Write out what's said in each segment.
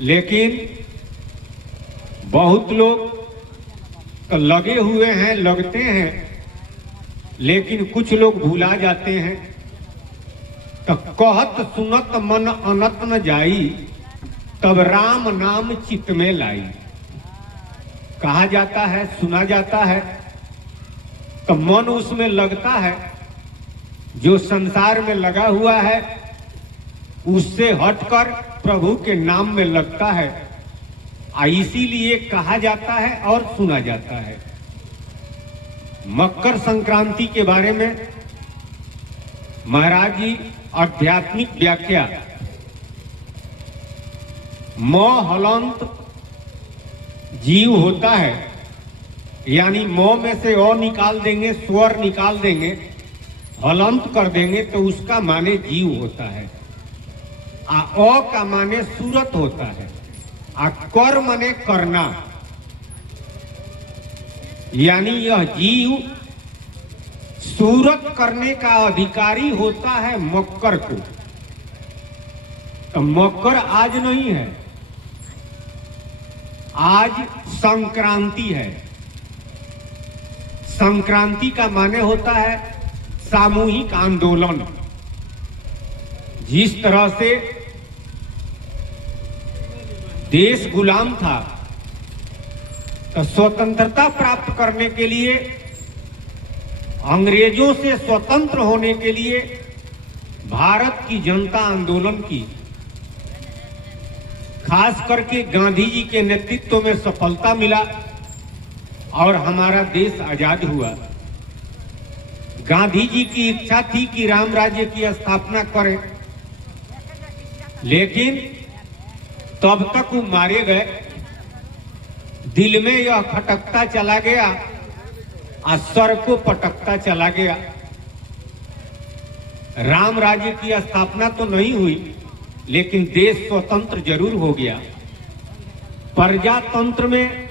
लेकिन बहुत लोग तो लगे हुए हैं, लगते हैं, लेकिन कुछ लोग भुला जाते हैं। तो कहत सुनत मन अनत न जाई, तब राम नाम चित्त में लाई। कहा जाता है, सुना जाता है, तो मन उसमें लगता है। जो संसार में लगा हुआ है उससे हटकर प्रभु के नाम में लगता है, इसीलिए कहा जाता है और सुना जाता है। मकर संक्रांति के बारे में महाराज जी आध्यात्मिक व्याख्या, म हलंत जीव होता है, यानी म में से अ निकाल देंगे, स्वर निकाल देंगे, हलंत कर देंगे तो उसका माने जीव होता है। अ का माने सूरत होता है, कर माने करना, यानी यह जीव सूरत करने का अधिकारी होता है मकर को। तो मकर आज नहीं है, आज संक्रांति है। संक्रांति का माने होता है सामूहिक आंदोलन। जिस तरह से देश गुलाम था, तो स्वतंत्रता प्राप्त करने के लिए, अंग्रेजों से स्वतंत्र होने के लिए भारत की जनता आंदोलन की। खास करके गांधी जी के नेतृत्व में सफलता मिला और हमारा देश आजाद हुआ। गांधी जी की इच्छा थी कि राम राज्य की स्थापना करें, लेकिन तब तक वो मारे गए। दिल में यह खटकता चला गया और सर को पटकता चला गया। राम राज्य की स्थापना तो नहीं हुई, लेकिन देश स्वतंत्र जरूर हो गया। प्रजातंत्र में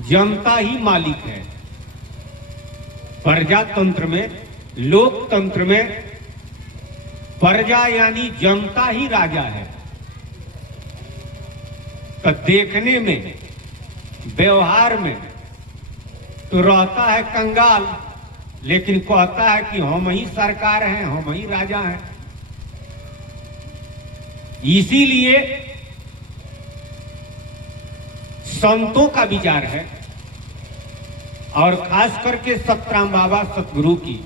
जनता ही मालिक है। प्रजातंत्र में, लोकतंत्र में प्रजा यानी जनता ही राजा है। तो देखने में, व्यवहार में तो रहता है कंगाल, लेकिन कहता है कि हम ही सरकार हैं, हम ही राजा हैं। इसीलिए संतों का विचार है, और खास करके सतराम बाबा सतगुरु की,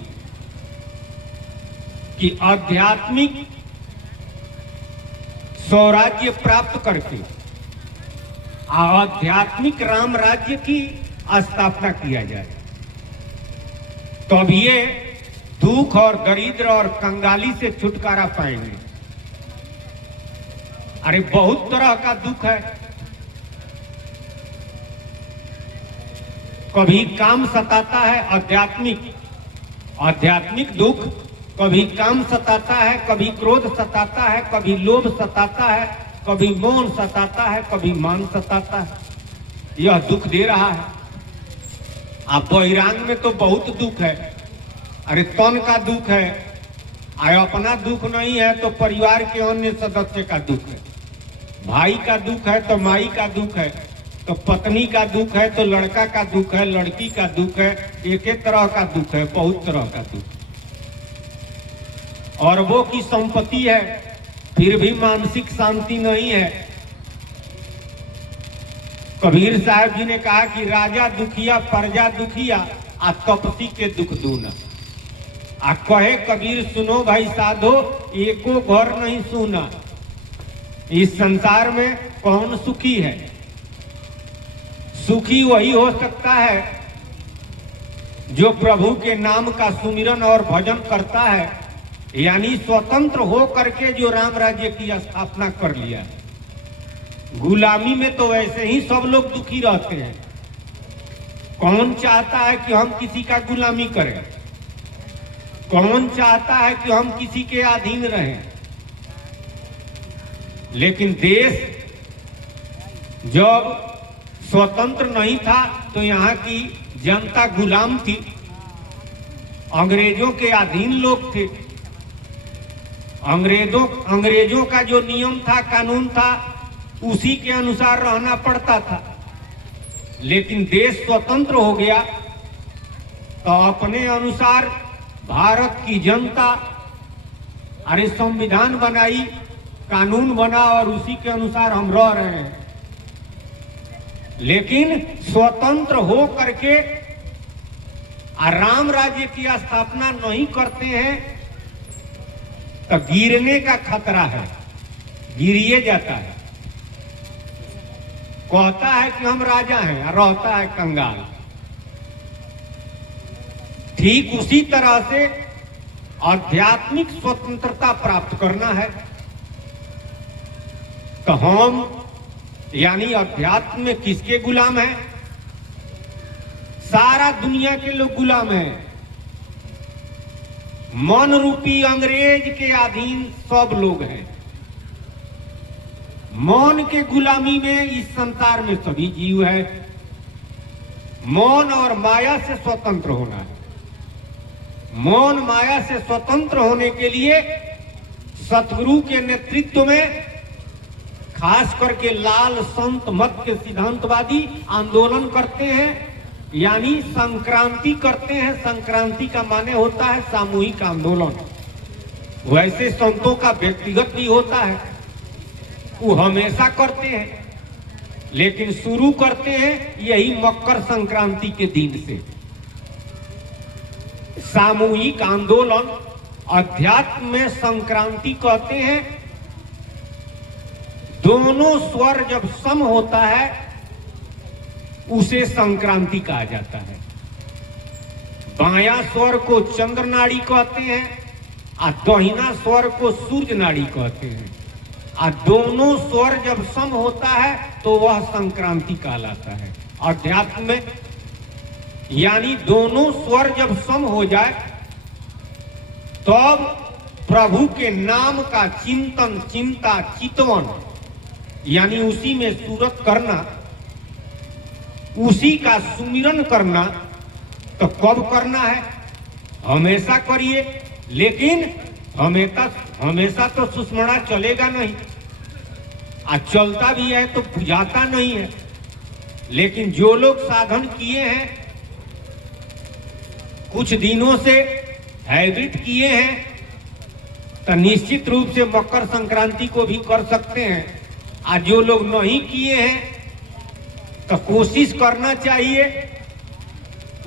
कि आध्यात्मिक स्वराज्य प्राप्त करके आध्यात्मिक राम राज्य की स्थापना किया जाए। तब ये दुख और दरिद्र और कंगाली से छुटकारा पाएंगे। अरे बहुत तरह का दुख है। कभी काम सताता है, आध्यात्मिक दुख। कभी काम सताता है, कभी क्रोध सताता है, कभी लोभ सताता है, कभी मोह सताता है, कभी मान सताता है। यह दुख दे रहा है। आप बहिरांग में तो बहुत दुख है। अरे तन का दुख है, अपना दुख नहीं है तो परिवार के अन्य सदस्य का दुख है। भाई का दुख है तो माई का दुख है, तो पत्नी का दुख है तो लड़का का दुख है, लड़की का दुख है। एक एक तरह का दुख है, बहुत तरह का दुख। अरबों की संपत्ति है, फिर भी मानसिक शांति नहीं है। कबीर साहब जी ने कहा कि राजा दुखिया, प्रजा दुखिया, आ तपसी के दुख दूना। आ कहे कबीर सुनो भाई साधो, एको घर नहीं सुना। इस संसार में कौन सुखी है? सुखी वही हो सकता है जो प्रभु के नाम का सुमिरन और भजन करता है, यानी स्वतंत्र हो करके जो राम राज्य की स्थापना कर लिया है। गुलामी में तो वैसे ही सब लोग दुखी रहते हैं। कौन चाहता है कि हम किसी का गुलामी करें? कौन चाहता है कि हम किसी के अधीन रहें? लेकिन देश जब स्वतंत्र नहीं था तो यहाँ की जनता गुलाम थी, अंग्रेजों के अधीन लोग थे। अंग्रेजों का जो नियम था, कानून था, उसी के अनुसार रहना पड़ता था। लेकिन देश स्वतंत्र हो गया तो अपने अनुसार भारत की जनता अरे संविधान बनाई, कानून बना और उसी के अनुसार हम रह रहे हैं। लेकिन स्वतंत्र हो करके राम राज्य की स्थापना नहीं करते हैं तो गिरने का खतरा है, गिरिए जाता है। कहता है कि हम राजा हैं और रहता है कंगाल। ठीक उसी तरह से आध्यात्मिक स्वतंत्रता प्राप्त करना है तो हम यानी अध्यात्म में किसके गुलाम हैं? सारा दुनिया के लोग गुलाम हैं। मन रूपी अंग्रेज के अधीन सब लोग हैं। मौन के गुलामी में इस संसार में सभी जीव है। मौन और माया से स्वतंत्र होना है। मौन माया से स्वतंत्र होने के लिए सतगुरु के नेतृत्व में खास करके लाल संत मत के सिद्धांतवादी आंदोलन करते हैं, यानी संक्रांति करते हैं। संक्रांति का माने होता है सामूहिक आंदोलन। वैसे संतों का व्यक्तिगत भी होता है, वो हमेशा करते हैं, लेकिन शुरू करते हैं यही मकर संक्रांति के दिन से। सामूहिक आंदोलन अध्यात्म में संक्रांति कहते हैं। दोनों स्वर जब सम होता है उसे संक्रांति कहा जाता है। बायां स्वर को चंद्र नाड़ी कहते हैं और दाहिना स्वर को सूर्य नाड़ी कहते हैं। और दोनों स्वर जब सम होता है तो वह संक्रांति कहलाता है अध्यात्म में। यानी दोनों स्वर जब सम हो जाए तब प्रभु के नाम का चिंतन, चिंता, चितवन यानी उसी में सूरत करना, उसी का सुमिरन करना। तो कब करना है? हमेशा करिए, लेकिन हमेशा तो सुस्मरणा चलेगा नहीं। आज चलता भी है तो बुझाता नहीं है। लेकिन जो लोग साधन किए हैं, कुछ दिनों से हैबिट किए हैं, तो निश्चित रूप से मकर संक्रांति को भी कर सकते हैं। आज जो लोग नहीं किए हैं तो कोशिश करना चाहिए।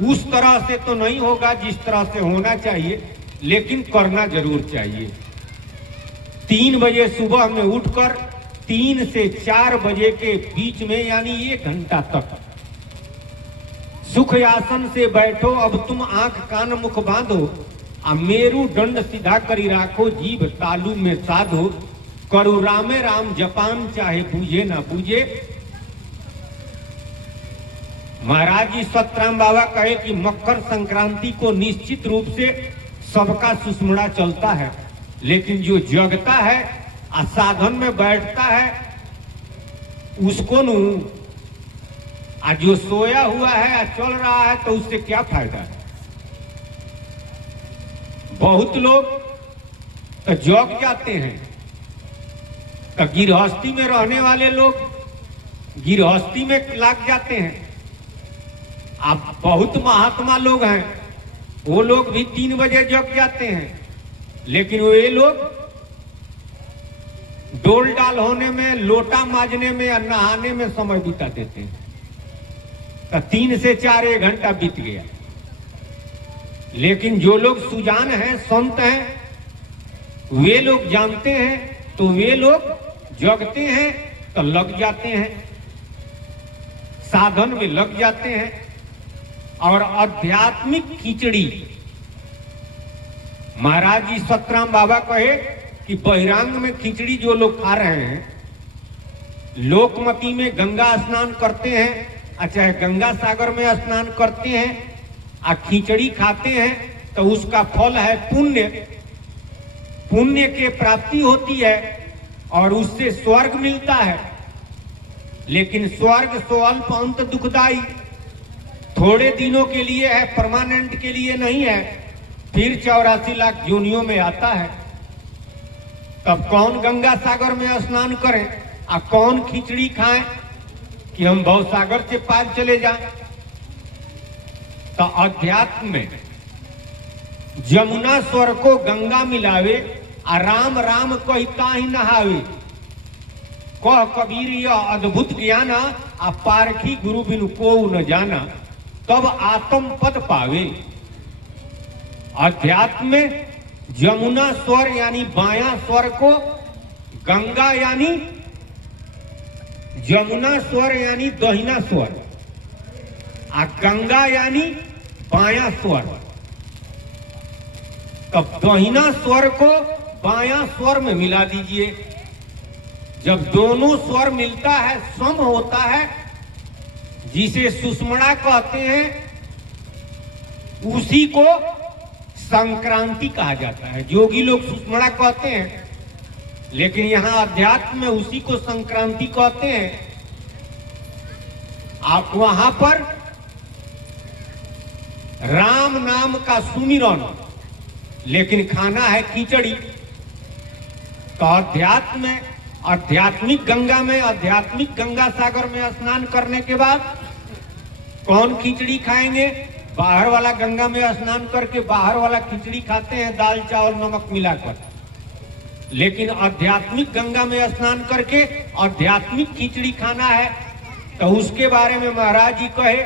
उस तरह से तो नहीं होगा जिस तरह से होना चाहिए, लेकिन करना जरूर चाहिए। 3 बजे सुबह में उठकर 3 से 4 बजे के बीच में यानी 1 घंटा तक सुख आसन से बैठो। अब तुम आंख कान मुख बांधो, मेरु दंड सीधा करी राखो, जीभ तालू में साधो, करो रामे राम जपान चाहे बूझे ना बूझे। महाराज जी सतराम बाबा कहे कि मकर संक्रांति को निश्चित रूप से सबका सुस्मरणा चलता है, लेकिन जो जगता है और साधन में बैठता है उसको नु, आज जो सोया हुआ है चल रहा है तो उससे क्या फायदा है? बहुत लोग तो जग जाते हैं। तो गिरहस्ती में रहने वाले लोग गिरहस्ती में लग जाते हैं। अब बहुत महात्मा लोग हैं, वो लोग भी 3 बजे जग जाते हैं, लेकिन वे लोग डोल डाल होने में, लोटा माजने में या नहाने में समय बिता देते हैं। तो 3 से 4 1 घंटा बीत गया। लेकिन जो लोग सुजान हैं, संत हैं, वे लोग जानते हैं तो वे लोग जगते हैं तो लग जाते हैं, साधन में लग जाते हैं। और आध्यात्मिक खिचड़ी, महाराज जी सतराम बाबा कहे कि बहिरंग में खिचड़ी जो लोग खा रहे हैं, लोकमती में गंगा स्नान करते हैं, अच्छा गंगा सागर में स्नान करते हैं और खिचड़ी खाते हैं, तो उसका फल है पुण्य। पुण्य के प्राप्ति होती है और उससे स्वर्ग मिलता है। लेकिन स्वर्ग सो अल्प अंत दुखदाई, थोड़े दिनों के लिए है, परमानेंट के लिए नहीं है। फिर 84 लाख योनियों में आता है। तब कौन गंगा सागर में स्नान करे? कौन खिचड़ी खाएं कि हम भवसागर से पार चले जाएं। तो अध्यात्म में जमुना स्वर को गंगा मिलावे आ राम राम कहता ही नहावे। कह कबीर यह अद्भुत ज्ञान आ पारखी गुरु बिनु को न जाना, तब आत्म पद पावे। अध्यात्म में जमुना स्वर यानी बायां स्वर को, गंगा यानी जमुना स्वर यानी दहिना स्वर, आ गंगा यानी बायां स्वर। तब दहिना स्वर को बायां स्वर में मिला दीजिए। जब दोनों स्वर मिलता है, सम होता है, जिसे सुषमणा कहते हैं, उसी को संक्रांति कहा जाता है। जोगी लोग सुषमणा कहते हैं, लेकिन यहां अध्यात्म में उसी को संक्रांति कहते हैं। आप वहां पर राम नाम का सुमिरन, लेकिन खाना है खिचड़ी। तो अध्यात्म में, आध्यात्मिक गंगा में, आध्यात्मिक गंगा सागर में स्नान करने के बाद कौन खिचड़ी खाएंगे? बाहर वाला गंगा में स्नान करके बाहर वाला खिचड़ी खाते हैं, दाल चावल नमक मिलाकर। लेकिन आध्यात्मिक गंगा में स्नान करके आध्यात्मिक खिचड़ी खाना है। तो उसके बारे में महाराज जी कहे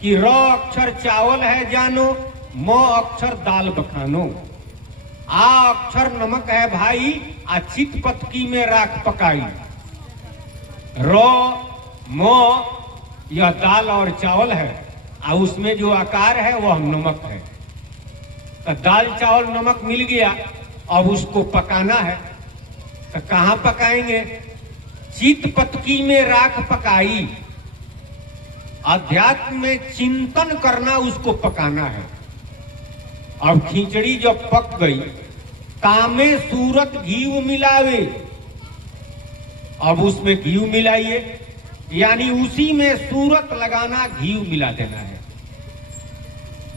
कि र अक्षर चावल है जानो, म अक्षर दाल बखानो, आ अक्षर नमक है भाई, आ चित पतकी में राख पकाई। र म यह दाल और चावल है, और उसमें जो आकार है वह नमक है। तो दाल चावल नमक मिल गया, अब उसको पकाना है। तो कहां पकाएंगे? चित पतकी में राख पकाई। अध्यात्म में चिंतन करना, उसको पकाना है। अब खिचड़ी जब पक गई, तामे सूरत घी मिलावे। अब उसमें घी मिलाइए, यानी उसी में सूरत लगाना, घी मिला देना है।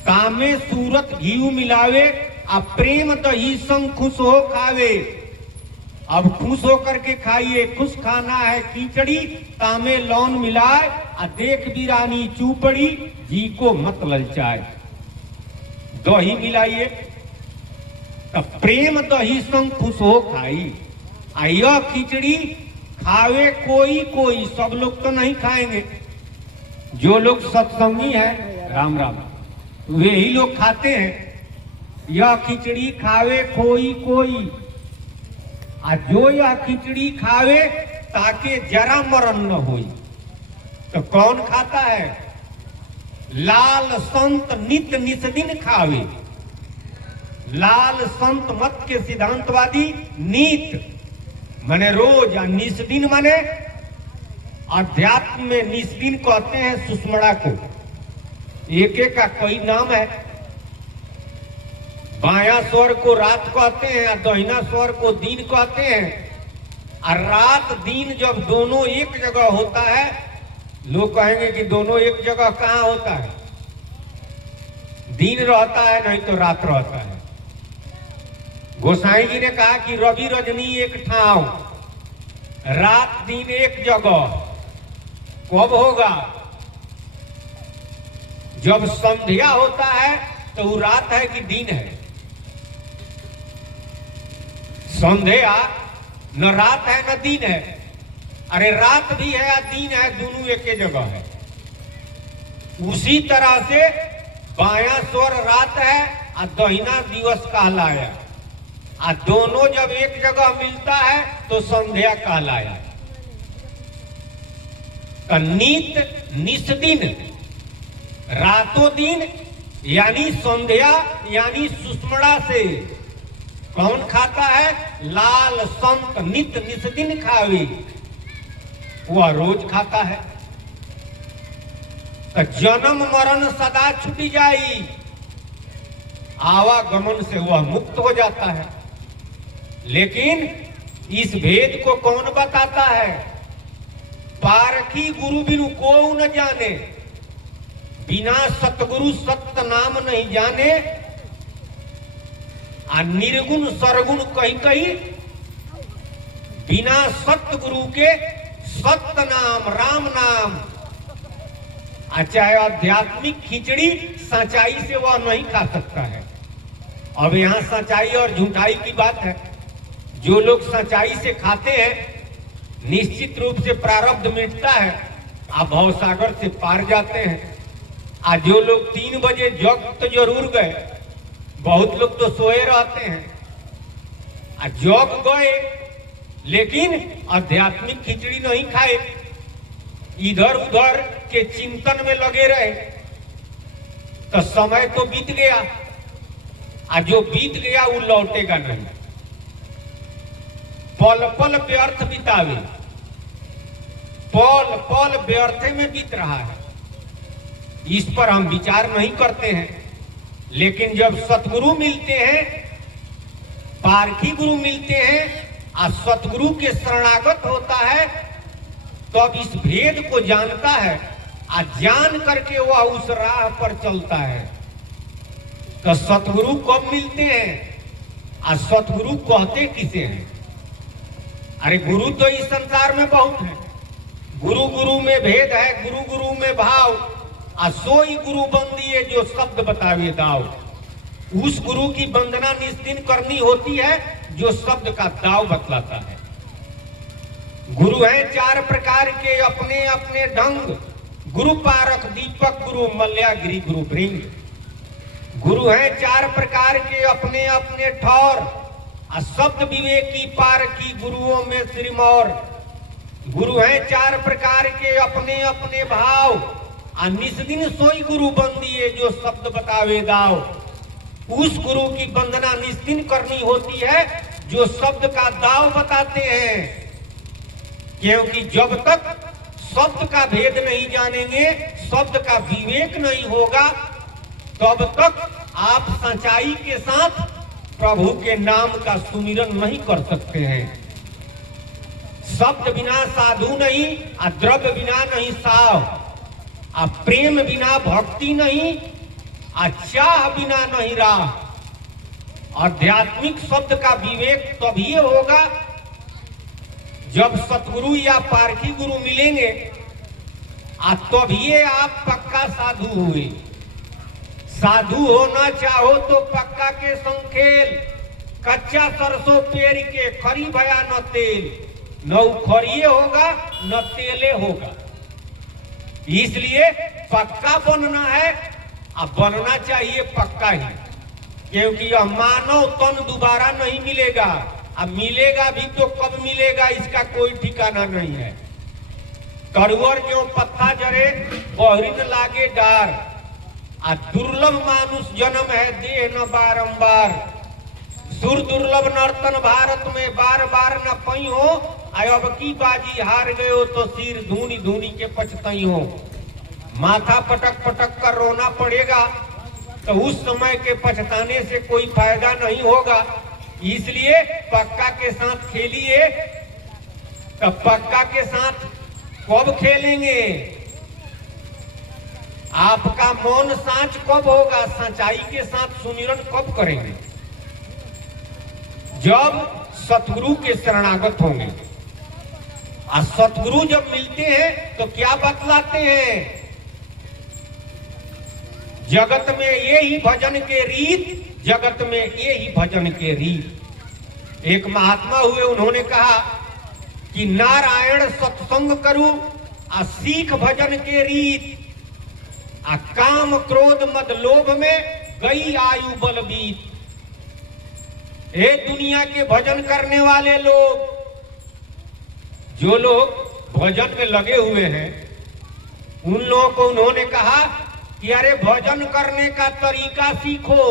तामे सूरत घी मिलावे, अब प्रेम दही संग खुश हो खावे। अब खुश होकर के खाइए, खुश खाना है खिचड़ी। तामे लौन मिलाए, आ देख बिरानी चूपड़ी, जी को मत ललचाए। दही मिलाइए, तब प्रेम दही संग खुश हो खाई। आ यह खिचड़ी खावे कोई कोई, सब लोग तो नहीं खाएंगे। जो लोग सत्संगी हैं, राम राम, वे ही लोग खाते हैं। यह खिचड़ी खावे कोई कोई, आ जो यह खिचड़ी खावे ताके जरा मरण न होई। तो कौन खाता है? लाल संत नित निस्दिन खावे। लाल संत मत के सिद्धांतवादी नित माने रोज, या निस्दिन माने अध्यात्म में निस्दिन कहते हैं सुषमणा को। एक एक का कोई नाम है। बायां स्वर को रात कहते हैं, और दहिना स्वर को दिन कहते हैं। और रात दिन जब दोनों एक जगह होता है, लोग कहेंगे कि दोनों एक जगह कहां होता है? दिन रहता है, नहीं तो रात रहता है। गोसाई जी ने कहा कि रवि रजनी एक ठाव, रात दिन एक जगह। कब होगा? जब संध्या होता है तो वो रात है कि दिन है? संध्या न रात है न दिन है। अरे रात भी है या दिन है, दोनों एक जगह है। उसी तरह से बायां स्वर रात है और दहिना दिवस कहलाया, और दोनों जब एक जगह मिलता है तो संध्या कहलाया। तो नित निस्दिन, रातों दिन यानी संध्या यानी सुषमणा से कौन खाता है? लाल संत नित निस्दिन खावे, वह रोज खाता है। तो जन्म मरण सदा छूट जाई, आवागमन से वह मुक्त हो जाता है। लेकिन इस भेद को कौन बताता है? पारखी गुरु बिनु को न जाने, बिना सतगुरु सत्य नाम नहीं जाने। आ निर्गुण सरगुण कही कही बिना सत्य गुरु के सत्य नाम राम नाम, चाहे आध्यात्मिक खिचड़ी सच्चाई से वह नहीं खा सकता है। अब यहाँ सच्चाई और झूठाई की बात है। जो लोग सच्चाई से खाते हैं निश्चित रूप से प्रारब्ध मिटता है, आप भवसागर से पार जाते हैं। आज जो लोग 3 बजे जग तो जरूर गए, बहुत लोग तो सोए रहते हैं, जग गए लेकिन आध्यात्मिक खिचड़ी नहीं खाए, इधर उधर के चिंतन में लगे रहे, तो समय तो बीत गया, और जो बीत गया वो लौटेगा नहीं। पल पल व्यर्थ बितावे, पल पल व्यर्थ में बीत रहा है, इस पर हम विचार नहीं करते हैं। लेकिन जब सतगुरु मिलते हैं, पारखी गुरु मिलते हैं और सतगुरु के शरणागत होता है, तो अब इस भेद को जानता है और जान करके वह उस राह पर चलता है। तो सतगुरु कब मिलते हैं और सतगुरु कहते किसे हैं? अरे गुरु तो इस संसार में बहुत है, गुरु गुरु में भेद है, गुरु गुरु में भाव, सोई गुरु बंदिए जो शब्द बतावे दाव। उस गुरु की वंदना निस्दिन करनी होती है जो शब्द का दाव बतलाता है। गुरु हैं 4 प्रकार के अपने अपने ढंग, गुरु पारक दीपक गुरु मल्यागिरी गुरु भृंग। गुरु हैं 4 प्रकार के अपने अपने ठौर, शब्द विवेकी पारकी गुरुओं में श्रीमौर। गुरु हैं 4 प्रकार के अपने अपने भाव, निस्दिन सोई गुरु बंदिए जो शब्द बतावे दाव। उस गुरु की वंदना निस्दिन करनी होती है जो शब्द का दाव बताते हैं, क्योंकि जब तक शब्द का भेद नहीं जानेंगे, शब्द का विवेक नहीं होगा, तब तक आप सच्चाई के साथ प्रभु के नाम का सुमिरन नहीं कर सकते हैं। शब्द बिना साधु नहीं, द्रव्य बिना नहीं साव, प्रेम बिना भक्ति नहीं, चाह बिना नहीं राह। आध्यात्मिक शब्द का विवेक तभी होगा जब सतगुरु या पारखी गुरु मिलेंगे, तभी आप पक्का साधु हुए। साधु होना चाहो तो पक्का के संखेल, कच्चा सरसों पेड़ के खरी भया न तेल, न उखड़िए होगा न तेले होगा। इसलिए पक्का बनना है, अब बनना चाहिए पक्का ही, क्योंकि यह मानव तन दोबारा नहीं मिलेगा, अब मिलेगा भी तो कब मिलेगा इसका कोई ठिकाना नहीं है। करुअर जो पत्ता जरे बहरी न लागे डार, दुर्लभ मानुष जन्म है देह न बारंबार। सुर दुर्लभ नर्तन भारत में बार बार न पई हो, अब की बाजी हार गए हो तो सिर धूनी धूनी के पछतई हो। माथा पटक पटक कर रोना पड़ेगा, तो उस समय के पछताने से कोई फायदा नहीं होगा। इसलिए पक्का के साथ खेलिए। तो पक्का के साथ कब खेलेंगे? आपका मौन सांच कब होगा? सच्चाई के साथ सुमिरन कब करेंगे? जब सतगुरु के शरणागत होंगे। और सतगुरु जब मिलते हैं तो क्या बतलाते हैं? जगत में ये ही भजन के रीत, जगत में ये ही भजन के रीत। एक महात्मा हुए, उन्होंने कहा कि नारायण सत्संग करूं आ सीख भजन के रीत, आ काम क्रोध मद लोभ में गई आयु बलबीत। ए दुनिया के भजन करने वाले लोग, जो लोग भजन में लगे हुए हैं, उन लोगों को उन्होंने कहा कि अरे भजन करने का तरीका सीखो।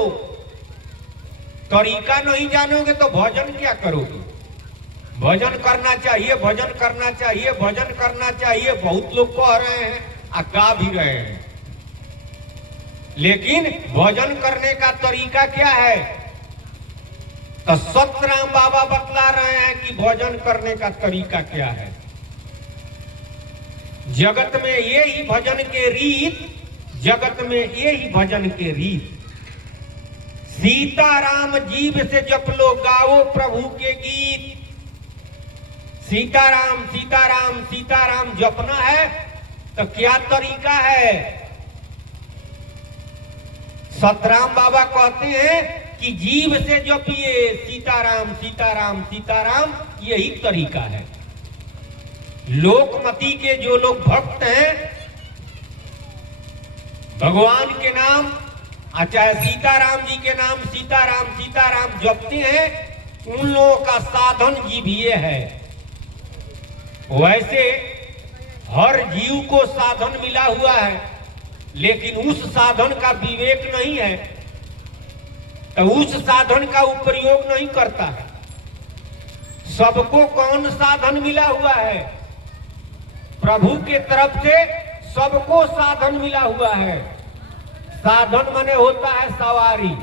तरीका नहीं जानोगे तो भजन क्या करोगे? भजन करना चाहिए, भजन करना चाहिए, भजन करना चाहिए, बहुत लोग कह रहे हैं, गा भी रहे हैं, लेकिन भजन करने का तरीका क्या है? तो सतराम बाबा बतला रहे हैं कि भजन करने का तरीका क्या है। जगत में ये ही भजन के रीत, जगत में ये ही भजन के रीत। सीता राम जीव से जप लो, गाओ प्रभु के गीत। सीताराम सीताराम सीताराम जपना है तो क्या तरीका है? सतराम बाबा कहते हैं कि जीव से जपिए सीताराम सीताराम सीताराम, यही तरीका है। लोकमती के जो लोग भक्त हैं भगवान के नाम चाहे सीताराम जी के नाम सीताराम सीताराम जपते हैं, उन लोगों का साधन जीवीय है। वैसे हर जीव को साधन मिला हुआ है, लेकिन उस साधन का विवेक नहीं है तो उस साधन का उपयोग नहीं करता है। सबको कौन साधन मिला हुआ है? प्रभु के तरफ से सबको साधन मिला हुआ है। साधन माने होता है सवारी।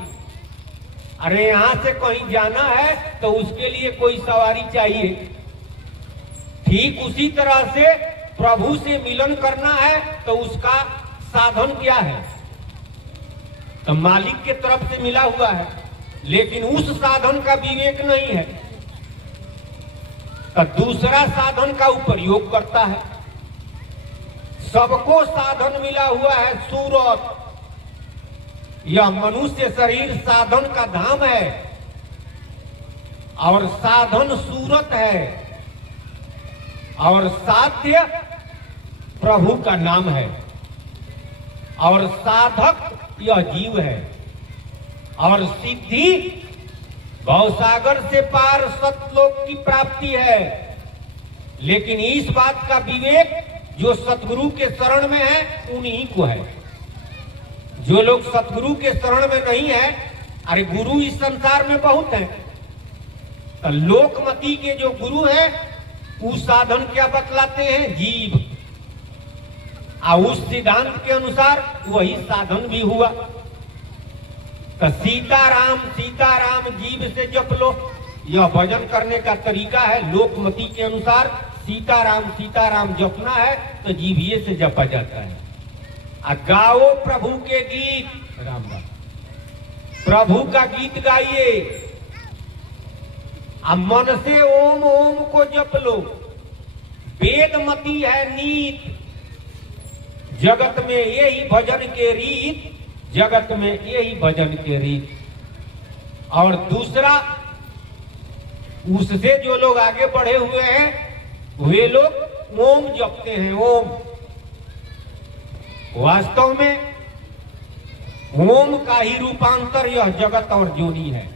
अरे यहां से कहीं जाना है तो उसके लिए कोई सवारी चाहिए। ठीक उसी तरह से प्रभु से मिलन करना है तो उसका साधन क्या है? तो मालिक के तरफ से मिला हुआ है, लेकिन उस साधन का विवेक नहीं है तो दूसरा साधन का उपयोग करता है। सबको साधन मिला हुआ है। सूरत, यह मनुष्य शरीर साधन का धाम है और साधन सूरत है और साध्य प्रभु का नाम है और साधक यह जीव है और सिद्धि भवसागर से पार सतलोक की प्राप्ति है। लेकिन इस बात का विवेक जो सतगुरु के शरण में है उन्हीं को है। जो लोग सतगुरु के शरण में नहीं है, अरे गुरु इस संसार में बहुत है, तो लोकमती के जो गुरु हैं उस साधन क्या बतलाते हैं? जीव। और उस सिद्धांत के अनुसार वही साधन भी हुआ। तो सीताराम सीताराम जीव से जप लो, यह भजन करने का तरीका है। लोकमती के अनुसार सीताराम सीताराम जपना है तो जीविये से जपा जाता है। गाओ प्रभु के गीत, राम राम, प्रभु का गीत गाइए। मन से ओम ओम को जप लो। वेदमती है नीत, जगत में यही भजन के रीत, जगत में यही भजन के रीत। और दूसरा, उससे जो लोग आगे बढ़े हुए हैं वे लोग ओम जपते हैं। ओम वास्तव में ओम का ही रूपांतर यह जगत और जोनी है।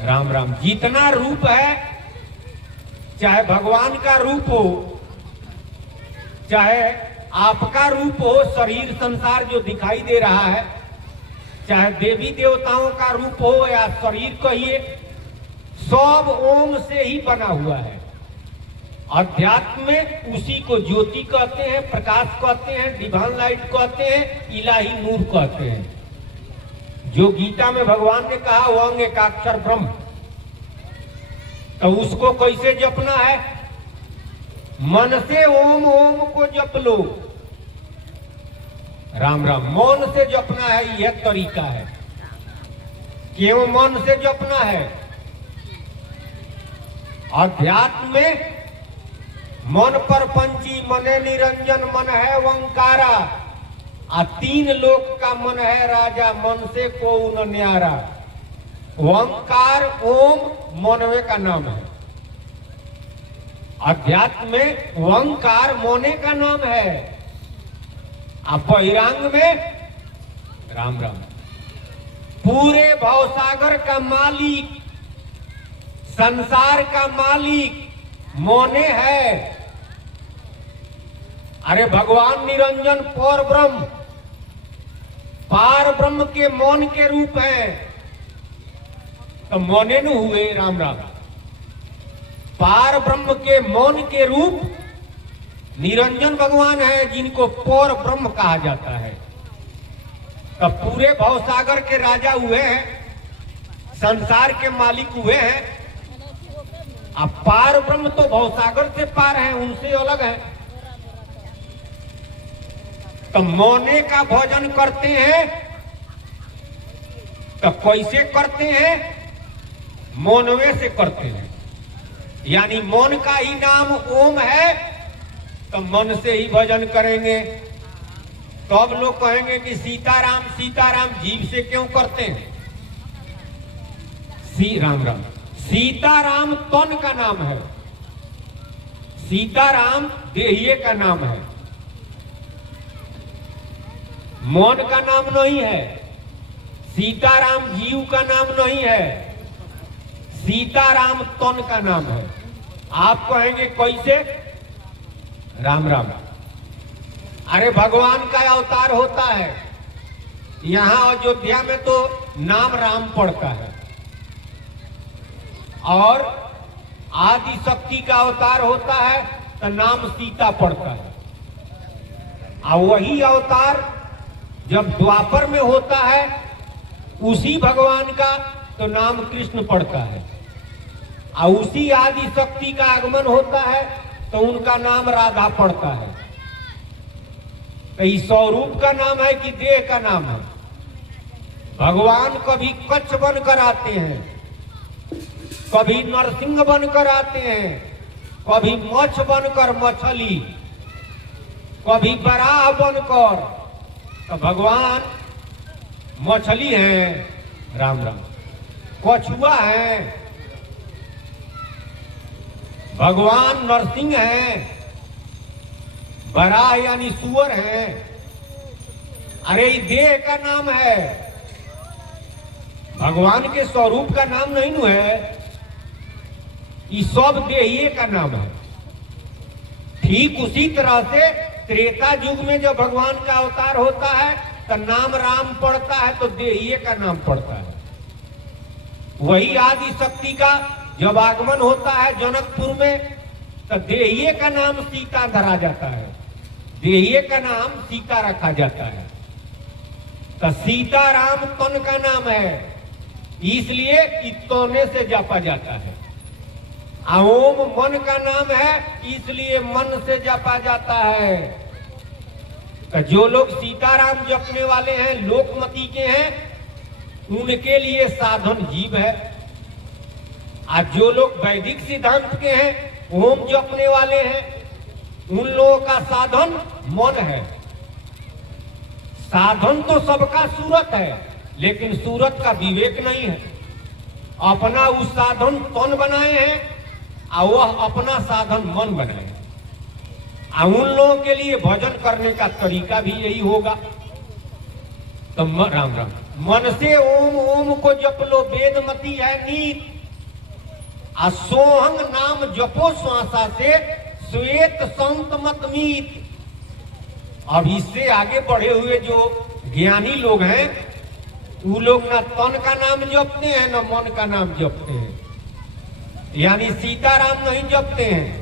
राम राम। जितना रूप है, चाहे भगवान का रूप हो, चाहे आपका रूप हो, शरीर संसार जो दिखाई दे रहा है, चाहे देवी देवताओं का रूप हो या शरीर कहिए, सब ओम से ही बना हुआ है। अध्यात्म में उसी को ज्योति कहते हैं, प्रकाश कहते हैं, डिवाइन लाइट कहते हैं, इलाही नूर कहते हैं। जो गीता में भगवान ने कहा वह एकाक्षर ब्रह्म, तो उसको कैसे जपना है? मन से ओम ओम को जप लो। राम राम। मौन से जपना है, यह तरीका है। क्यों मन से जपना है? अध्यात्म में मन पर पंची मने निरंजन, मन है ओंकारा। तीन लोक का मन है राजा, मन से को न न्यारा। ओंकार ओम मनवे का नाम है। अध्यात्म में ओंकार मोने का नाम है। बहिरंग में राम राम। पूरे भवसागर का मालिक, संसार का मालिक मोने है। अरे भगवान निरंजन पर ब्रह्म, पार ब्रह्म के मौन के रूप है, तो मौने न हुए। राम राम। पार ब्रह्म के मौन के रूप निरंजन भगवान है, जिनको पर ब्रह्म कहा जाता है। तो पूरे भवसागर के राजा हुए हैं, संसार के मालिक हुए हैं। अब पार ब्रह्म तो भवसागर से पार है, उनसे अलग है। तो मौने का भजन करते हैं तो कैसे करते हैं? मौनवे से करते हैं। यानी मन का ही नाम ओम है, तो मन से ही भजन करेंगे। तो अब लोग कहेंगे कि सीताराम सीताराम जीव से क्यों करते हैं? राम राम। सीताराम तन का नाम है, सीताराम देहिए का नाम है, मन का नाम नहीं है। सीताराम जीव का नाम नहीं है, सीताराम तन का नाम है। आप कहेंगे कैसे? राम राम। अरे भगवान का अवतार होता है, यहां अयोध्या में तो नाम राम पड़ता है, और आदि शक्ति का अवतार होता है तो नाम सीता पड़ता है। और वही अवतार जब द्वापर में होता है उसी भगवान का तो नाम कृष्ण पड़ता है, और उसी आदि शक्ति का आगमन होता है तो उनका नाम राधा पड़ता है। तो इस स्वरूप का नाम है कि देह का नाम है? भगवान कभी कच्छ बनकर आते हैं, कभी नरसिंह बनकर आते हैं, कभी मछ बनकर मछली, कभी बराह बनकर। तो भगवान मछली है, राम राम, कछुआ है, भगवान नरसिंह है, बराह यानी सुअर है। अरे देह का नाम है, भगवान के स्वरूप का नाम नहीं नु है, ये सब देहिए का नाम है। ठीक उसी तरह से त्रेता युग में जब भगवान का अवतार होता है तो नाम राम पड़ता है, तो देहिए का नाम पड़ता है। वही आदि शक्ति का जब आगमन होता है जनकपुर में तो देहिए का नाम सीता धरा जाता है, देहिए का नाम सीता रखा जाता है। तो सीताराम तन का नाम है, इसलिए तोने से जापा जाता है। ओम मन का नाम है, इसलिए मन से जपा जाता है। तो जो लोग सीताराम जपने वाले हैं, लोकमती के हैं, उनके लिए साधन जीव है। आज जो लोग वैदिक सिद्धांत के हैं, ओम जपने वाले हैं, उन लोगों का साधन मन है। साधन तो सबका सूरत है, लेकिन सूरत का विवेक नहीं है। अपना उस साधन तन बनाए हैं और वह अपना साधन मन बनाए। उन लोगों के लिए भजन करने का तरीका भी यही होगा। तो राम राम। मन से ओम ओम को जप लो, वेदमती है नीत। सोहंग नाम जपो श्वासा से, श्वेत संत मत मीत। अब इससे आगे बढ़े हुए जो ज्ञानी लोग हैं, वो लोग ना तन का नाम जपते हैं ना मन का नाम जपते हैं। यानी सीताराम नहीं जपते हैं,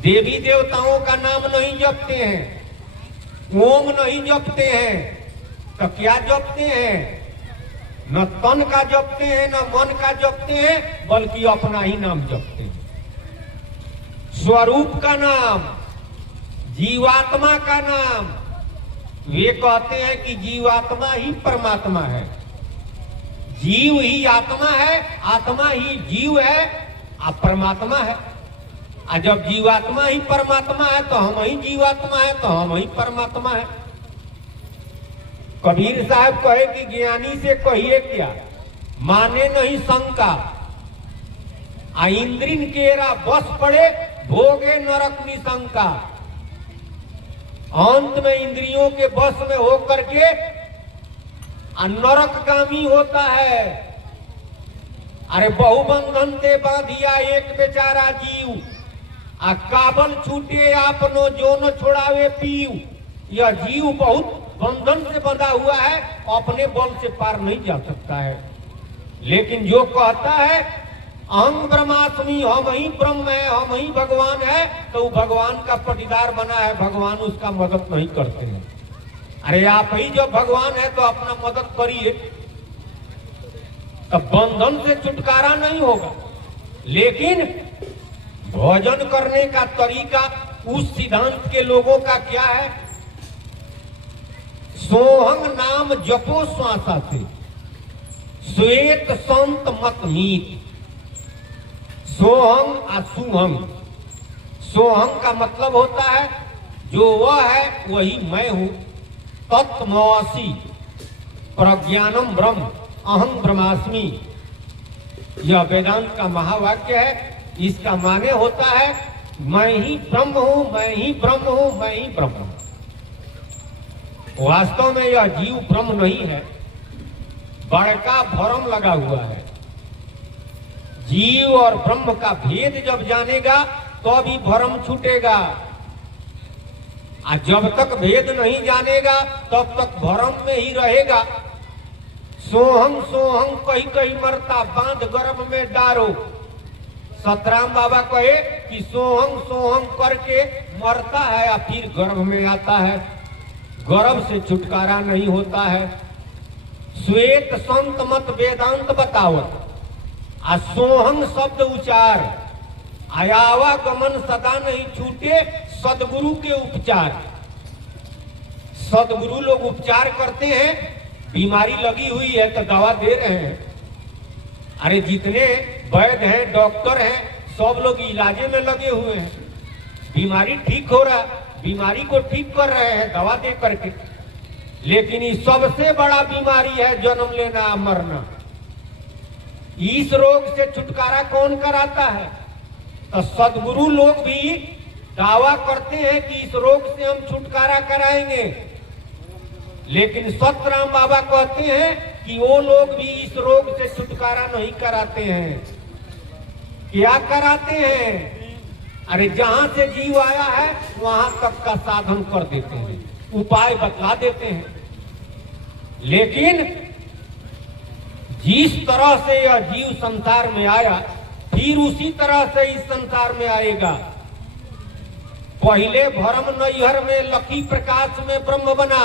देवी देवताओं का नाम नहीं जपते हैं, ओम नहीं जपते हैं। तो क्या जपते हैं? न तन का जपते हैं, न मन का जपते हैं, बल्कि अपना ही नाम जपते हैं। स्वरूप का नाम, जीवात्मा का नाम। वे कहते हैं कि जीवात्मा ही परमात्मा है, जीव ही आत्मा है, आत्मा ही जीव है, और परमात्मा है। और जब जीवात्मा ही परमात्मा है तो हम ही जीवात्मा है, तो हम ही परमात्मा है। कबीर साहब कहे कि ज्ञानी से कहिए क्या, माने नहीं शंका। इंद्रिन केरा बस पड़े, भोगे नरक निशंका। अंत में इंद्रियों के बस में होकर के नरकगामी होता है। अरे बहुबंधन ते बाधिया एक बेचारा जीव, काबल छूटे आपनो जो न छोड़ावे पीव। यह जीव बहुत बंधन से बंधा हुआ है, अपने बल से पार नहीं जा सकता है। लेकिन जो कहता है अहं ब्रह्मास्मि, हम ही ब्रह्म है, हम ही भगवान है, तो वो भगवान का पटीदार बना है, भगवान उसका मदद नहीं करते हैं। अरे आप ही जब भगवान है तो अपना मदद करिए, तब बंधन से छुटकारा नहीं होगा। लेकिन भोजन करने का तरीका उस सिद्धांत के लोगों का क्या है? सोहंग नाम जपो श्वासा से, श्वेत संत मत मीत। सोहम असुहम। सोहम का मतलब होता है जो वह है वही मैं हूं। तत्त्वमसि प्रज्ञानम ब्रह्म अहम ब्रह्मास्मि, यह वेदांत का महावाक्य है। इसका माने होता है मैं ही ब्रह्म हूं, मैं ही ब्रह्म हूं, मैं ही ब्रह्म हूं। वास्तव में यह जीव ब्रह्म नहीं है, बड़का भ्रम लगा हुआ है। जीव और ब्रह्म का भेद जब जानेगा तो भी भ्रम छूटेगा, और जब तक भेद नहीं जानेगा तब तक भ्रम में ही रहेगा। सोहम सोहम कही कही मरता, बांध गर्भ में डारो। सतराम बाबा कहे कि सोहम सोहम करके मरता है और फिर गर्भ में आता है, गर्भ से छुटकारा नहीं होता है। श्वेत संत मत वेदांत बतावत, आ सोहम शब्द उच्चार, आयावागमन सदा नहीं छूटे सदगुरु के उपचार। सदगुरु लोग उपचार करते हैं, बीमारी लगी हुई है तो दवा दे रहे हैं। अरे जितने वैद्य हैं, डॉक्टर हैं, सब लोग इलाजे में लगे हुए हैं। बीमारी ठीक हो रहा, बीमारी को ठीक कर रहे हैं दवा दे करके। लेकिन ये सबसे बड़ा बीमारी है जन्म लेना मरना। इस रोग से छुटकारा कौन कराता है? तो सदगुरु लोग भी दावा करते हैं कि इस रोग से हम छुटकारा कराएंगे, लेकिन सतराम बाबा कहते हैं कि वो लोग भी इस रोग से छुटकारा नहीं कराते हैं। क्या कराते हैं? अरे जहां से जीव आया है वहां तक का साधन कर देते हैं, उपाय बतला देते हैं। लेकिन जिस तरह से यह जीव संसार में आया फिर उसी तरह से इस संसार में आएगा। पहले भरम नैहर में लकी प्रकाश में ब्रह्म बना,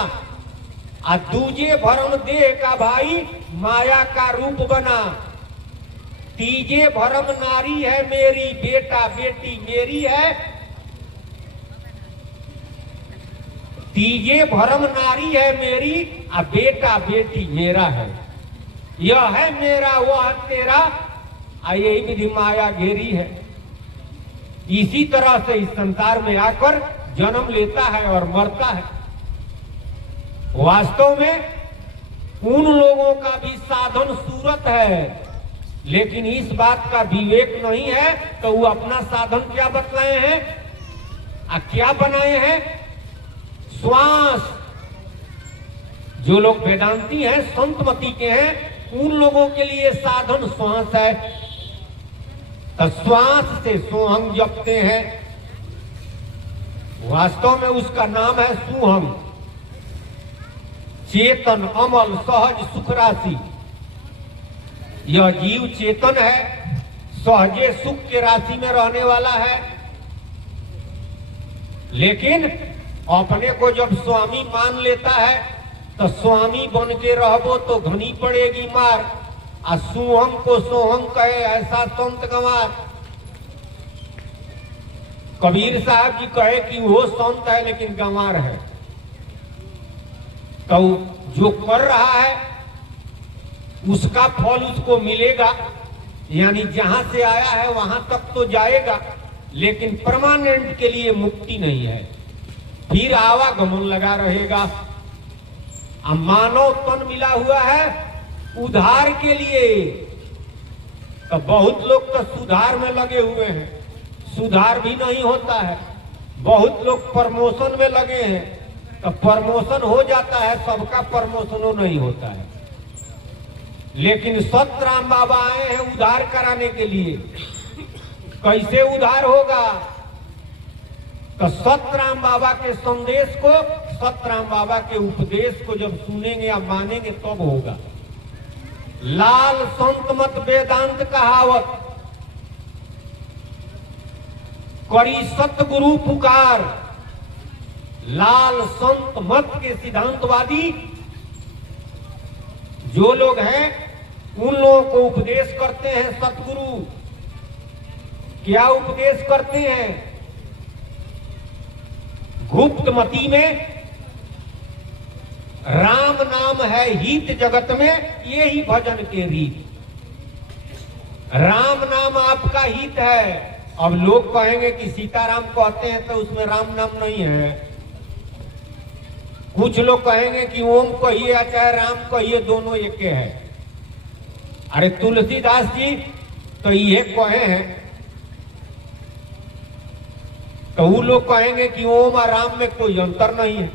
और दूजे भरम देह का भाई माया का रूप बना। तीजे भरम नारी है मेरी, बेटा बेटी मेरी है। तीजे भरम नारी है मेरी, और बेटा बेटी मेरा है। यह है मेरा वह तेरा, यही विधि माया घेरी है। इसी तरह से इस संसार में आकर जन्म लेता है और मरता है। वास्तव में उन लोगों का भी साधन सूरत है, लेकिन इस बात का विवेक नहीं है तो वो अपना साधन क्या बतलाए हैं, क्या बनाए हैं? श्वास। जो लोग वेदांती हैं, संतमती के हैं, उन लोगों के लिए साधन श्वास है। तो श्वास से सोहम जपते हैं। वास्तव में उसका नाम है सुहम। चेतन अमल सहज सुख राशि। यह जीव चेतन है, सहजे सुख के राशि में रहने वाला है। लेकिन अपने को जब स्वामी मान लेता है तो स्वामी बन के रहो तो घनी पड़ेगी मार। आ सुहम को सोहम कहे ऐसा संत गंवार। कबीर साहब जी कहे कि वो संत है लेकिन गंवार है। तो जो कर रहा है उसका फल उसको मिलेगा, यानी जहां से आया है वहां तक तो जाएगा, लेकिन परमानेंट के लिए मुक्ति नहीं है। फिर आवागमन लगा रहेगा। मानव तन मिला हुआ है उधार के लिए। तो बहुत लोग तो सुधार में लगे हुए हैं, सुधार भी नहीं होता है। बहुत लोग प्रमोशन में लगे हैं, तो प्रमोशन हो जाता है, सबका प्रमोशन नहीं होता है। लेकिन सतराम बाबा आए हैं उधार कराने के लिए। कैसे उधार होगा? तो सतराम बाबा के संदेश को, सतराम बाबा के उपदेश को जब सुनेंगे या मानेंगे तब होगा। लाल संत मत वेदांत कहावत, करी सतगुरु पुकार। लाल संत मत के सिद्धांतवादी जो लोग हैं उन लोगों को उपदेश करते हैं सतगुरु। क्या उपदेश करते हैं? गुप्त मति में राम नाम है हित जगत में, ये ही भजन के रीत। राम नाम आपका हित है। अब लोग कहेंगे कि सीताराम कहते हैं तो उसमें राम नाम नहीं है। कुछ लोग कहेंगे कि ओम कहिए या चाहे राम कहिए, दोनों एक के है। अरे तुलसीदास जी तो ये कहे हैं, तो वो लोग कहेंगे कि ओम और राम में कोई अंतर नहीं है।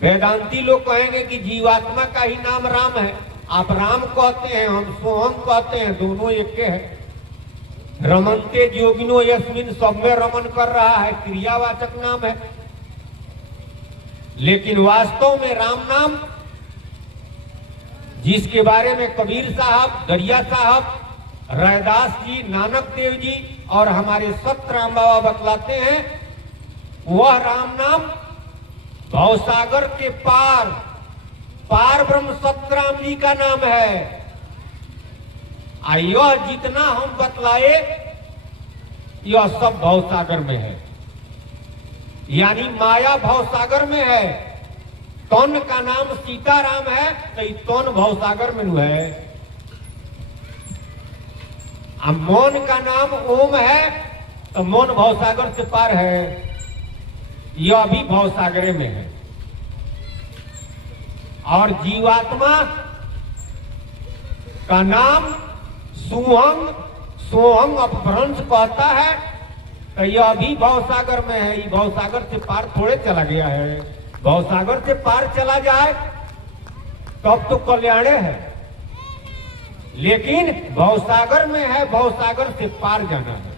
वेदांती लोग कहेंगे कि जीवात्मा का ही नाम राम है। आप राम कहते हैं, हम सोहम कहते हैं, दोनों एक के है। रमनते जोगिनो यस्मिन, सब में रमन कर रहा है, क्रियावाचक नाम है। लेकिन वास्तव में राम नाम, जिसके बारे में कबीर साहब, दरिया साहब, रैदास जी, नानक देव जी और हमारे सतराम बाबा बतलाते हैं, वह राम नाम भवसागर के पार पार ब्रह्म सतराम जी का नाम है। यह जितना हम बतलाए यह सब भवसागर में है, यानी माया भवसागर में है। तन का नाम सीताराम है तो तन भवसागर में है। मौन का नाम ओम है तो मौन भवसागर से पार है, यह भी भवसागरे में है। और जीवात्मा का नाम सोहम, सोहम अपभ्रंश कहता है तो यह भी भवसागर में है। ये भवसागर से पार थोड़े चला गया है। भवसागर से पार चला जाए तब तो कल्याणे है, लेकिन भवसागर में है, भवसागर से पार जाना है।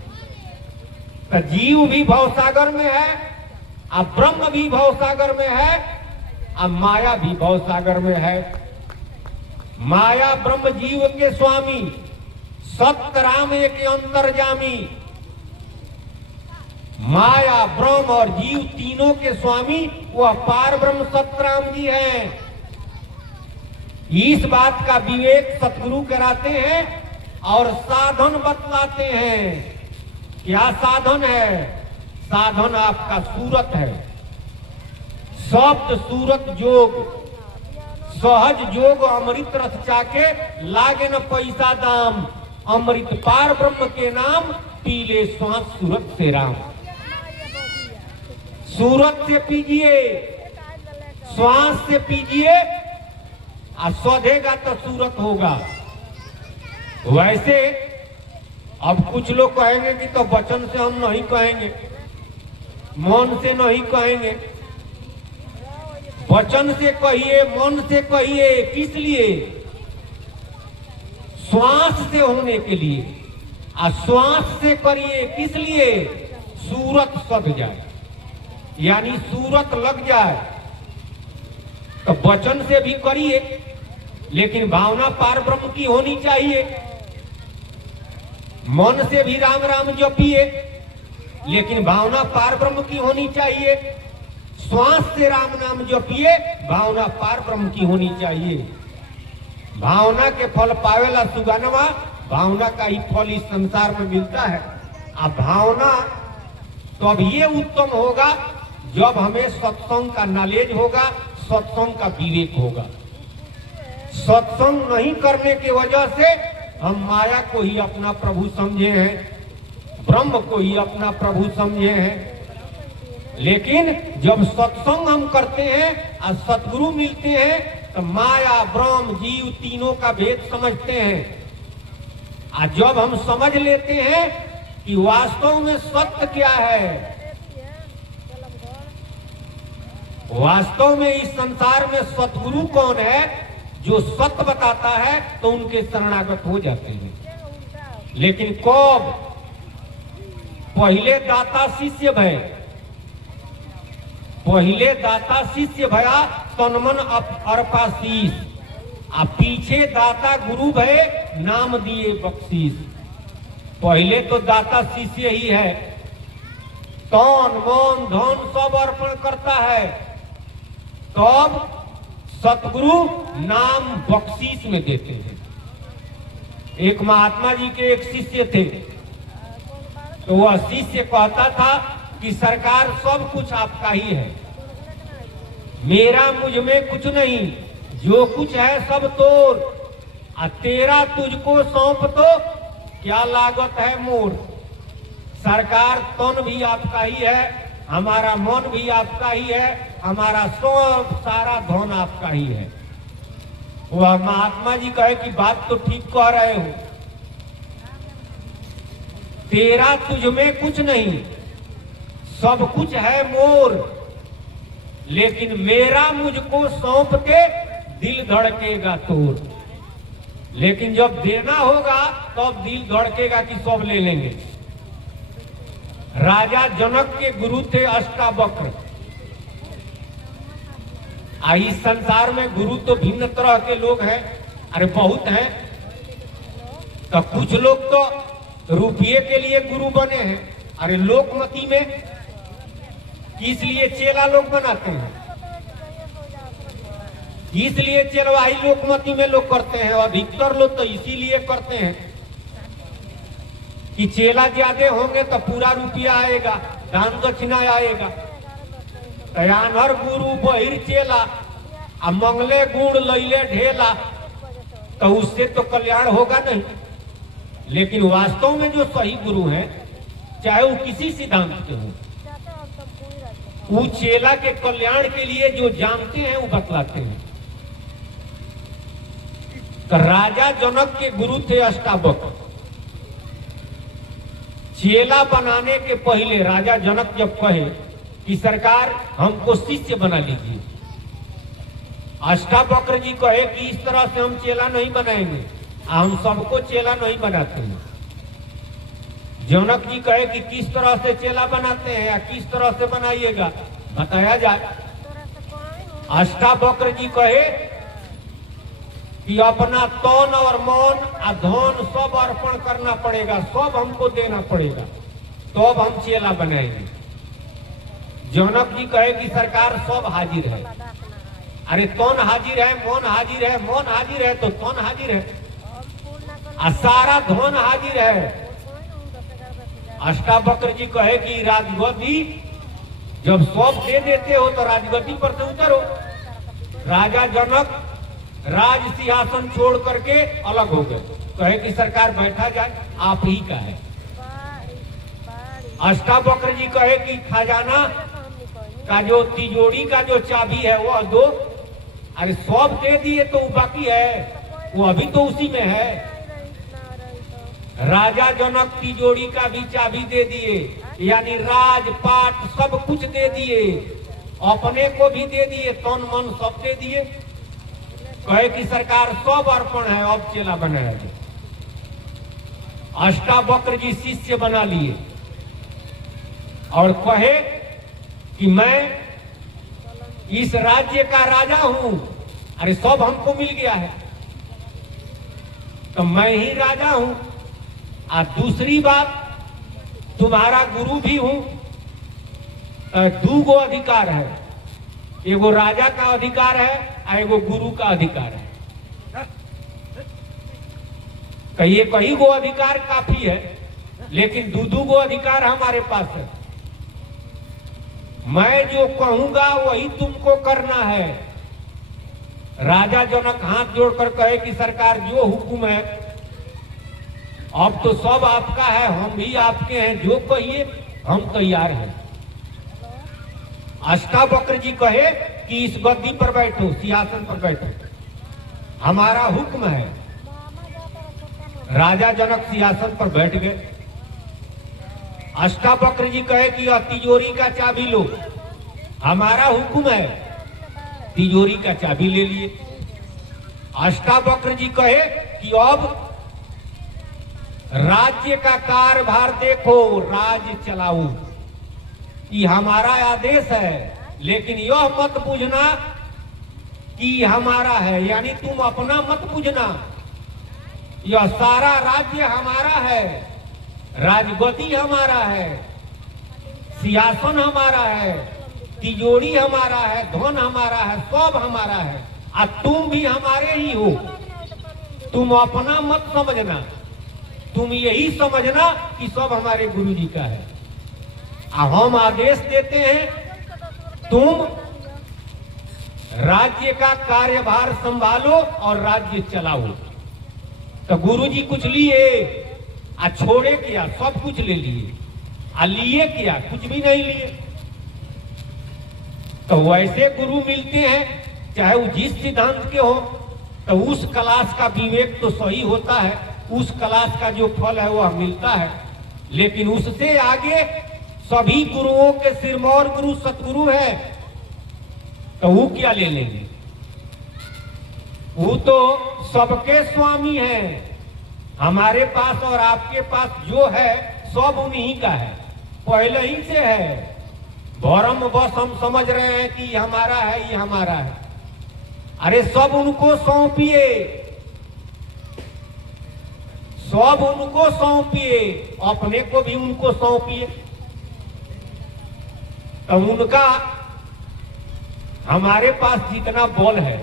तो जीव भी भवसागर में है, अब ब्रह्म भी भवसागर में है, अब माया भी भवसागर में है। माया ब्रह्म जीव के स्वामी, सत्य राम एक अंतर्जामी। माया ब्रह्म और जीव तीनों के स्वामी वह पार ब्रह्म सतराम जी हैं। इस बात का विवेक सतगुरु कराते हैं और साधन बतलाते हैं। क्या साधन है? साधन आपका सूरत है, शब्द सूरत जोग, सहज जोग अमृत रस चाके लागे न पैसा दाम। अमृत पार ब्रह्म के नाम, पीले श्वास सूरत से राम। सूरत से पीजिए, श्वास से पीजिए, और सौधेगा तो सूरत होगा। वैसे अब कुछ लोग कहेंगे कि तो वचन से हम नहीं कहेंगे, मन से नहीं कहेंगे। वचन से कहिए, मन से कहिए, किस लिए? श्वास से होने के लिए। और श्वास से करिए किस लिए? सूरत सध जाए, यानी सूरत लग जाए। तो वचन से भी करिए, लेकिन भावना पार ब्रह्म की होनी चाहिए। मन से भी राम राम जपिए, लेकिन भावना पार ब्रह्म की होनी चाहिए। श्वास से राम नाम जपिए, भावना पार ब्रह्म की होनी चाहिए। भावना के फल पावेला सुगनवा, भावना का ही फल इस संसार में मिलता है। अब भावना तो अब ये उत्तम होगा जब हमें सत्संग का नॉलेज होगा, सत्संग का विवेक होगा। सत्संग नहीं करने की वजह से हम माया को ही अपना प्रभु समझे हैं, ब्रह्म को ही अपना प्रभु समझे हैं। लेकिन जब सत्संग हम करते हैं और सतगुरु मिलते हैं तो माया ब्रह्म जीव तीनों का भेद समझते हैं। और जब हम समझ लेते हैं कि वास्तव में सत्य क्या है, वास्तव में इस संसार में सतगुरु कौन है जो सत्य बताता है, तो उनके शरणागत हो जाते हैं। लेकिन कब? पहले दाता शिष्य भय, पहले दाता शिष्य भया तनमन अर्पाशीष, आ पीछे दाता गुरु भय नाम दिए बख्शीश। पहले तो दाता शिष्य ही है, तन मन धन सब अर्पण करता है, तब सतगुरु नाम बख्शीश में देते हैं। एक महात्मा जी के एक शिष्य थे, तो वह शिष्य कहता था कि सरकार सब कुछ आपका ही है, मेरा मुझ में कुछ नहीं, जो कुछ है सब तोर। तेरा तुझको सौंप तो क्या लागत है मोर। सरकार तन भी आपका ही है, हमारा मन भी आपका ही है, हमारा सब सारा धन आपका ही है। वह महात्मा जी कहे कि बात तो ठीक कह रहे हो, तेरा तुझ में कुछ नहीं, सब कुछ है मोर, लेकिन मेरा मुझको सौंप के दिल धड़केगा तोर। लेकिन जब देना होगा तब दिल धड़केगा कि सब ले लेंगे। राजा जनक के गुरु थे अष्टावक्र। इस संसार में गुरु तो भिन्न तरह के लोग हैं, अरे बहुत हैं। तो कुछ लोग तो रुपये के लिए गुरु बने हैं, अरे लोकमती में किस लिए चेला लोग बनाते हैं, इसलिए चलवाही लोकमती में लोग करते हैं। अधिकतर लोग तो इसीलिए करते हैं कि चेला ज्यादा होंगे तो पूरा रुपया आएगा, दान दक्षिणा आएगा। तयानहर गुरु बहिर चेला आ मंगले गुण लैले ढेला, तो उससे तो कल्याण होगा नहीं। लेकिन वास्तव में जो सही गुरु हैं, चाहे वो किसी सिद्धांत के हों, वो चेला के कल्याण के लिए जो जानते हैं वो बतलाते हैं। तो राजा जनक के गुरु थे अष्टावक्र। चेला बनाने के पहले राजा जनक जब कहे कि सरकार हमको शिष्य बना लीजिए, अष्टावक्र जी कहे कि इस तरह से हम चेला नहीं बनाएंगे, हम सबको चेला नहीं बनाते हैं। जनक जी कहे कि किस तरह से चेला बनाते हैं या किस तरह से बनाइएगा, बताया जाए। अष्टावक्र जी कहे कि अपना तन और मन और धन सब अर्पण करना पड़ेगा, सब हमको देना पड़ेगा, तो अब हम चेला बनाएंगे। जनक जी कहे कि सरकार सब हाजिर है। अरे तन हाजिर है, मन हाजिर है, मन हाजिर है तो तन हाजिर है, और सारा धन हाजिर है। अष्टावक्र जी कहे कि राजगद्दी जब सब दे देते हो तो राजगद्दी पर से उतरो। राजा जनक राज सिंहासन छोड़ करके अलग हो गए, कहे कि सरकार बैठा जाए, आप ही का है। अष्टावक्र जी कहे कि खजाना का जो तिजोरी का जो चाबी है वह दो। अरे सब दे दिए तो बाकी है, वो अभी तो उसी में है। राजा जनक तिजोरी का भी चाबी दे दिए, यानी राजपाट सब कुछ दे दिए, अपने को भी दे दिए, तन मन सब दे दिए। कहे कि सरकार सब अर्पण है, अब चेला बनाया जाए। अष्टावक्र जी शिष्य बना लिए और कहे कि मैं इस राज्य का राजा हूं। अरे सब हमको मिल गया है तो मैं ही राजा हूं। और दूसरी बात, तुम्हारा गुरु भी हूं। दो गो अधिकार है, एगो राजा का अधिकार है, एगो गुरु का अधिकार है। कहिए कहीं गो अधिकार काफी है, लेकिन दो गो अधिकार हमारे पास है। मैं जो कहूंगा वही तुमको करना है। राजा जनक हाथ जोड़कर कहे कि सरकार जो हुक्म है, अब तो सब आपका है, हम भी आपके हैं, जो कहिए हम तैयार हैं। अष्टावक्र जी कहे कि इस गद्दी पर बैठो, सिंहासन पर बैठो, हमारा हुक्म है। राजा जनक सिंहासन पर बैठ गए। अष्टावक्र जी कहे कि तिजोरी का चाबी लो, हमारा हुक्म है। तिजोरी का चाबी ले लिए। अष्टावक्र जी कहे कि अब राज्य का कारभार देखो, राज्य चलाओ, ये हमारा आदेश है, लेकिन यह मत पूछना कि हमारा है, यानी तुम अपना मत पूछना। यह सारा राज्य हमारा है, राजगद्दी हमारा है, सिंहासन हमारा है, तिजोरी हमारा है, धन हमारा है, सब हमारा है, और तुम भी हमारे ही हो। तुम अपना मत समझना, तुम यही समझना कि सब हमारे गुरु जी का है। हम आदेश देते हैं, तुम राज्य का कार्यभार संभालो और राज्य चलाओ। तो गुरुजी कुछ लिए आ छोड़े क्या, सब कुछ ले लिए, आ लिए क्या, कुछ भी नहीं लिए। तो वैसे गुरु मिलते हैं, चाहे वो जिस सिद्धांत के हो, तो उस क्लास का विवेक तो सही होता है, उस क्लास का जो फल है वह मिलता है। लेकिन उससे आगे सभी गुरुओं के सिरमौर गुरु सतगुरु है, तो वो क्या ले लेंगे? वो तो सबके स्वामी है। हमारे पास और आपके पास जो है सब उन्हीं का है, पहले ही से है। भरम बस हम समझ रहे हैं कि ये हमारा है, ये हमारा है। अरे सब उनको सौंपिए, सब उनको सौंपिए, अपने को भी उनको सौंपिए। तो उनका हमारे पास जितना बल है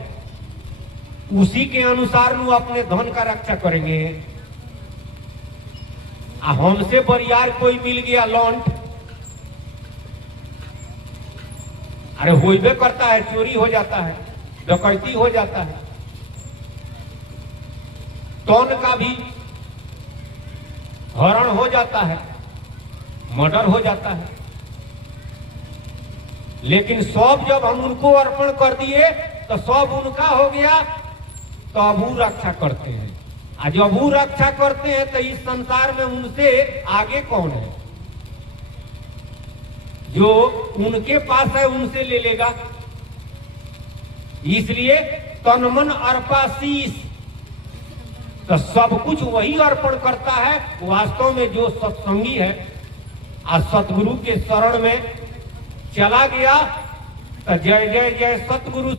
उसी के अनुसार नु अपने धन का रक्षा करेंगे। हमसे बरियार कोई मिल गया लौंड, अरे होइबे करता है, चोरी हो जाता है, डकैती हो जाता है, टोन का भी हरण हो जाता है, मर्डर हो जाता है। लेकिन सब जब हम उनको अर्पण कर दिए तो सब उनका हो गया, तो अब वो रक्षा करते हैं। और जब वो रक्षा करते हैं तो इस संसार में उनसे आगे कौन है? जो उनके पास है उनसे ले लेगा। इसलिए तन मन अर्पाशीष, तो सब कुछ वही अर्पण करता है वास्तव में जो सत्संगी है। आज सतगुरु के शरण में चला गया तो जय जय जय सतगुरु।